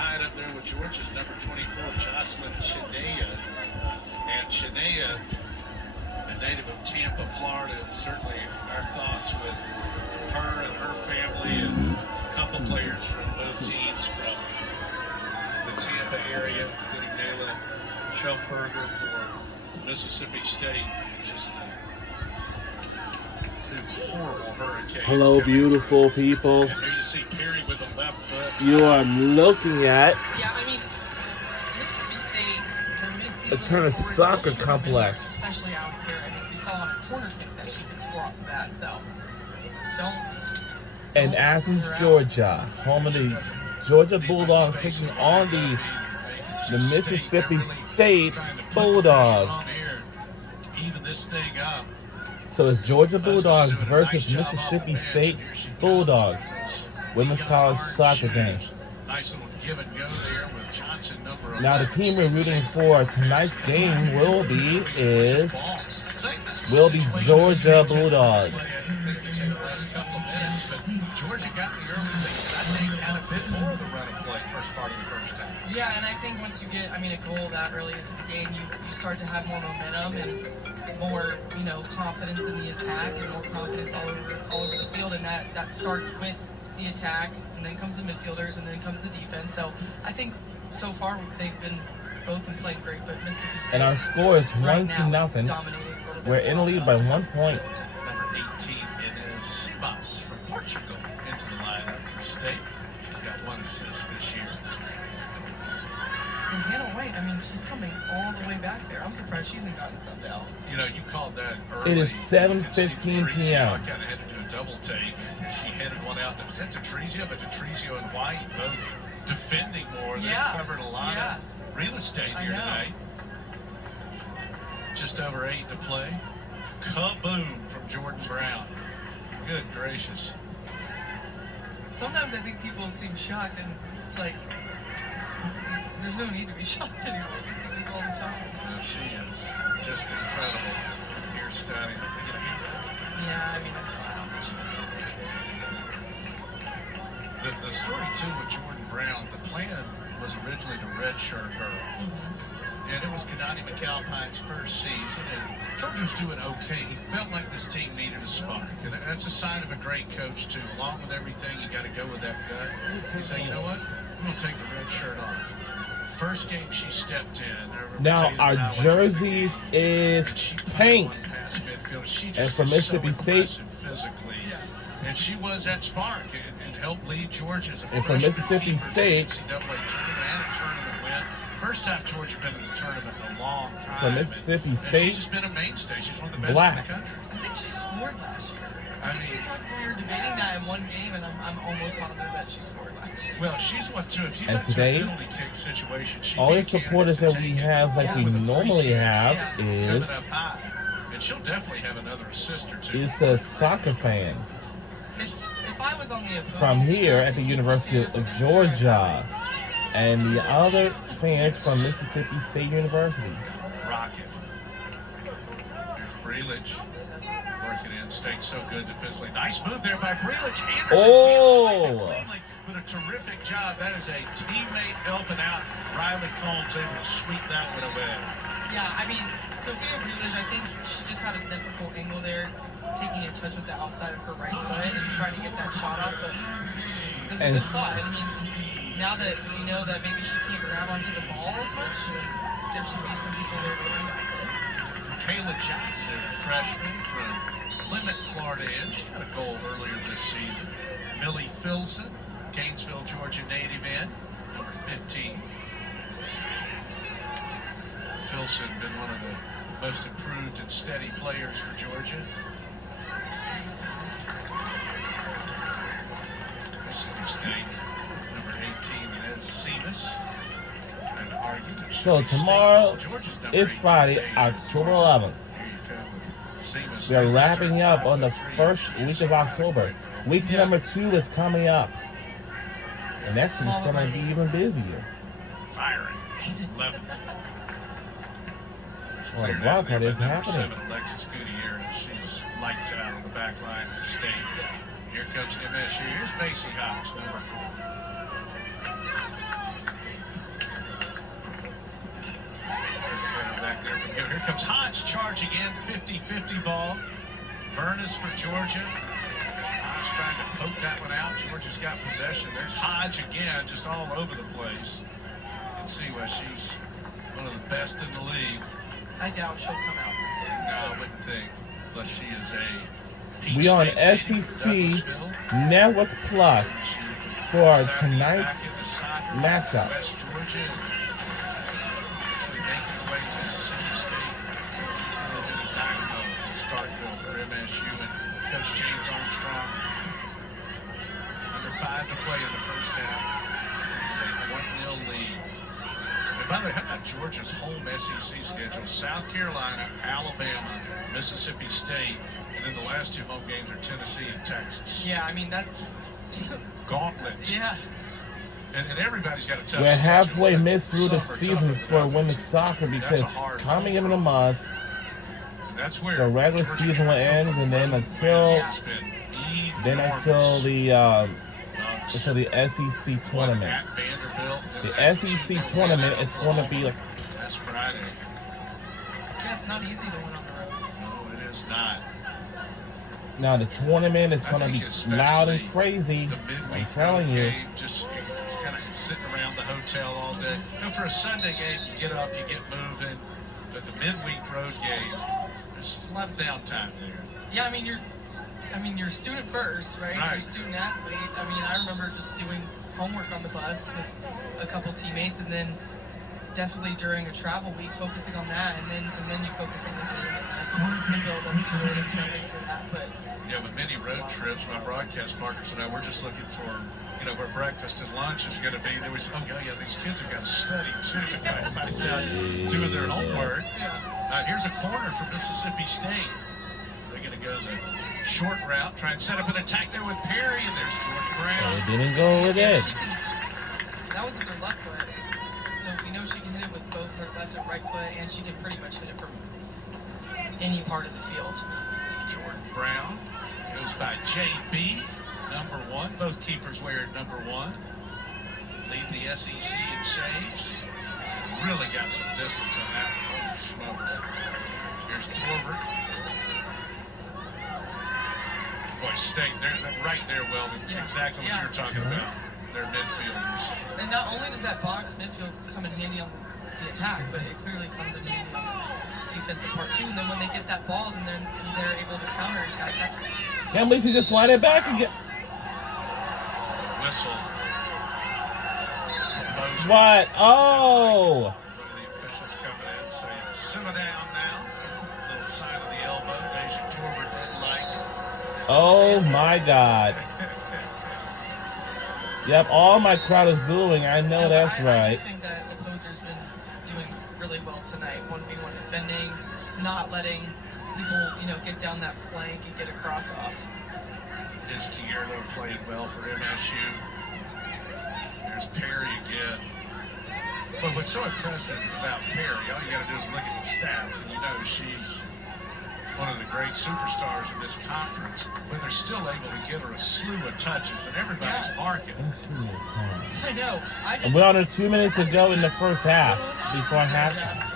tied up there with Georgia's number 24, Jocelyn Shania. And Shania, a native of Tampa, Florida, and certainly our thoughts with her and her family and a couple players from both teams from the Tampa area, including Nayla Shelfberger for Mississippi State. Just two horrible hurricanes. Hello, beautiful people. And here you see Carey with the left foot. You are looking at Mississippi State, a Turner Soccer Complex. especially out here. I mean, we saw on a corner kick that she could score off of that. So In Athens, Georgia, home of the Georgia Bulldogs taking on the Mississippi State Bulldogs. Even this thing up. So it's Georgia Bulldogs versus Mississippi State Bulldogs. Women's college soccer game. Nice little give and go there with Johnson, number 11. Now the team we're rooting for tonight's game will be Georgia Bulldogs. Georgia got the early lead. I think had a bit more of the run of play first part of the first half. Yeah, and I think once you get, a goal that early into the game, you start to have more momentum and more, confidence in the attack and more confidence all over the field, and that starts with the attack, and then comes the midfielders, and then comes the defense. So I think so far they've both been playing great, but Mississippi State. And our score is right 1-0. We're in the lead by 1 point. Number 18 is Sibas from Portugal into the lineup for State. She's got 1 assist this year. And Hannah White, she's coming all the way back there. I'm surprised she hasn't gotten subbed out. You called that early. It is 7:15 p.m. I kind of had to do a double take. She headed one out. Was that Detrizio? But Detrizio and White both defending more. They covered a lot of real estate here tonight. Just over 8 to play. Kaboom from Jordan Brown. Good gracious. Sometimes I think people seem shocked, and it's like, there's no need to be shocked anymore. We see this all the time. No, she is just incredible. Here's Stouty. Yeah, I don't think she can take it. The story, too, with Jordan Brown, the plan was originally to redshirt her. Mm-hmm. And it was Kadani McAlpine's first season, and Georgia was doing okay. He felt like this team needed a spark, and that's a sign of a great coach, too. Along with everything, you got to go with that gut. You say, you know what? I'm going to take the red shirt off. First game she stepped in. Now our jerseys is pink. And for Mississippi State. Physically. And she was that spark and helped lead Georgia as a and for Mississippi State. Tournament win. First time Georgia been in the tournament in a long time. For Mississippi State. She's just been a mainstay. She's one of the best Black. in the country. I think she scored last year. We were debating that in one game, and I'm almost positive that she scored last year. Well, she's one too. If you and got today, to a penalty kick situation, all the supporters that we have, like we normally have, is and she'll definitely have another assist or two. Is the soccer fans if I was on the from here at the University of Georgia, and the other fans from Mississippi State University. Rocket. Here's Brelich. Working in, State so good defensively. Nice move there by Brelich. Anderson but a terrific job. That is a teammate helping out. Riley Combs able to sweep that one away. Yeah, Sophia Brelich, I think she just had a difficult angle there, taking a touch with the outside of her right foot and trying to get that shot off. But it was a good thought. Now that we know that maybe she can't grab onto the ball as much, there should be some people there to impact it. Kayla Johnson, a freshman from Clement, Florida, she had a goal earlier this season. Millie Filson, Gainesville, Georgia native end, number 15. Filson been one of the most improved and steady players for Georgia. Mississippi State, number 18, is Seamus. So tomorrow is Friday, October 11th. We are wrapping up on the first week of October. Week number 2 is coming up. And next week's going to be even busier. Firing. 11. Well, the wild part is happening. 7, Alexis Gutierrez. She's lights out on the back line for State. Here comes MSU. Here's Macy Hawks, number 4. charge again, 50-50 ball. Vernus for Georgia. Hodge trying to poke that one out. Georgia's got possession. There's Hodge again, just all over the place. You can see why she's one of the best in the league. I doubt she'll come out this game. No, I wouldn't think. Unless she is a Peach We on State native from SEC Douglasville. Network Plus for tonight's Back in the soccer, matchup. West Georgia, actually making the way to Mississippi State. A little bit of dynamo in Starkville for MSU and Coach James Armstrong. Under 5 to play in the first half. Georgia made 1-0 lead. And by the way, how about Georgia's home SEC schedule? South Carolina, Alabama, Mississippi State, and then the last 2 home games are Tennessee and Texas. Yeah, I mean, that's... Gauntlet. Yeah. And everybody's got a tough We're halfway schedule. missed through the Some are season tougher for than women's others. soccer because That's a hard coming ball in the drop. month, That's where the regular Georgia season will end, and then until has been enormous. until the SEC tournament. At Vanderbilt, then The that SEC 2-0 tournament, win it's at going to be Oklahoma. like That's Friday. Yeah, it's not easy to win on the road. No, it is not. now the tournament is I going to think be especially loud and crazy. The I'm midweek telling road you. game, just kind of sitting around the hotel all day. You know, for a Sunday game, you get up, you get moving. But the midweek road game, there's a lot of downtime there. Yeah, I mean, you're student first, right? Right. You're a student athlete. I mean, I remember just doing homework on the bus with a couple teammates, and then definitely during a travel week, focusing on that, and then you focus on the game and build up to it and training for that. But Yeah, with many road trips, my broadcast partners and I, we're just looking for, where breakfast and lunch is going to be. Then we say, oh, yeah, these kids have got to study, too. Finds out doing their homework. Here's a corner for Mississippi State. They're going to go the short route, try and set up an attack there with Perry, and there's Jordan Brown. It didn't go with it. that was with her left foot, so we know she can hit it with both her left and right foot, and she can pretty much hit it from any part of the field. Jordan Brown goes by JB, number 1. Both keepers wear number 1. Lead the SEC in saves. Really got some distance on that. Holy smokes. Here's Torbert. Boy, State, they're right there, Weldon. Yeah. Exactly what Yeah. you're talking about. They're midfielders. And not only does that box midfield come in handy on the attack, but it clearly comes in handy on the defensive part too. And then when they get that ball, then they're able to counterattack. That's Can't believe she just slid it back again. Whistle. Proposed. What? Oh! One of the officials coming in saying, simmer down now. Little sign of the elbow. Deja Torbert didn't like it. Oh my God. Yep, all my crowd is booing. I know that's I right. do think that the poser's been doing really well tonight. 1v1 defending, not letting people, get down that flank and get a cross off. Is Kierlo playing well for MSU? There's Perry again. But what's so impressive about Perry, all you got to do is look at the stats, and you know she's one of the great superstars in this conference, but they're still able to get her a slew of touches, and everybody's marking. I know. And we're under 2 minutes to go in the first half before halftime.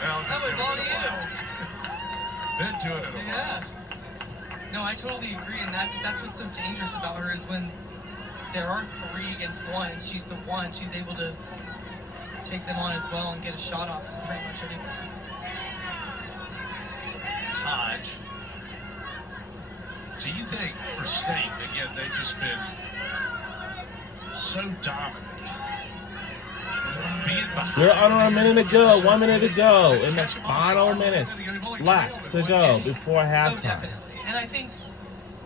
Well, That was all you. Been doing it a Yeah. No, I totally agree, and that's what's so dangerous about her is when there are 3 against 1, and she's the one, she's able to take them on as well and get a shot off from pretty much anywhere. It's Hodge. Do you think for State, again, they've just been so dominant? Being behind We're under a minute to go. 1 minute to go in the final minutes left to go before Oh, halftime. definitely. And I think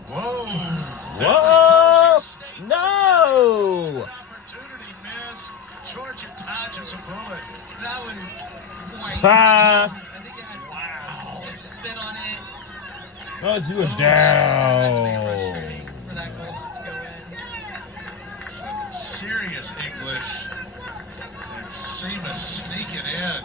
Whoa! Whoa! No! Opportunity miss. Georgia dodges a bullet. that was quite. Ah. I think it had some spin on it. Oh, you were Very down. frustrating for that goal not to go in. Some serious English. And Seamus sneaking in.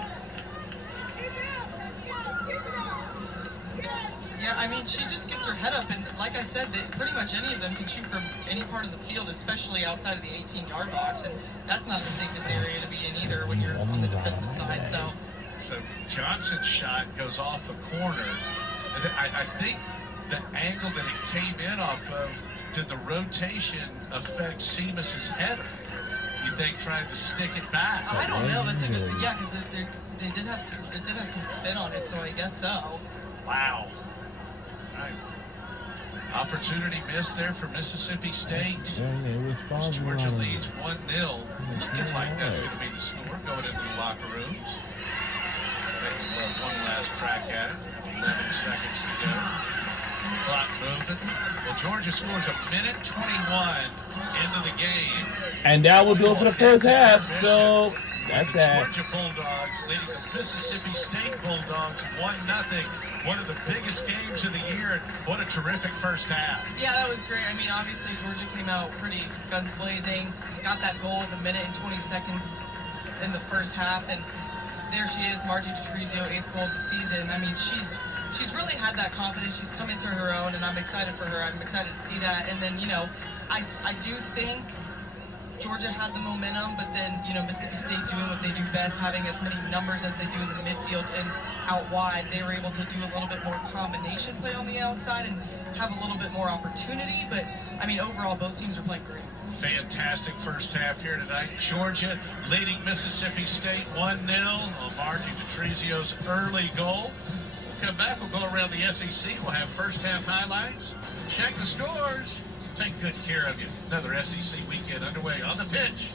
Yeah, I mean, she just gets her head up, and like I said, pretty much any of them can shoot from any part of the field, especially outside of the 18-yard box, and that's not the safest area to be in either when you're on the defensive side. So So Johnson's shot goes off the corner. And I think the angle that it came in off of, did the rotation affect Seamus's header? You think trying to stick it back? I don't know. That's a good, yeah, because it did have some spin on it, so I guess so. Wow. All right. Opportunity missed there for Mississippi State. As Georgia leads 1-0. Looking like that's going to be the score going into the locker rooms. Taking one last crack at it. 11 seconds to go. Clock moving. Well, Georgia scores a minute 21 into the game. And that will do it for the first half. So that's that. Georgia Bulldogs leading the Mississippi State Bulldogs 1-0. One of the biggest games of the year. What a terrific first half. Yeah, that was great. I mean, obviously Georgia came out pretty guns blazing. Got that goal with a minute and 20 seconds in the first half, and there she is, Margie Detrizio, 8th goal of the season. I mean, she's really had that confidence. She's come into her own, and I'm excited for her. I'm excited to see that. And then, I do think Georgia had the momentum, but then, Mississippi State doing what they do best, having as many numbers as they do in the midfield and out wide, they were able to do a little bit more combination play on the outside and have a little bit more opportunity. But, I mean, overall, both teams are playing great. Fantastic first half here tonight. Georgia leading Mississippi State 1-0 on Margie Detrizio's early goal. We'll come back. We'll go around the SEC. We'll have first half highlights. Check the scores. Take good care of you. Another SEC weekend underway on the pitch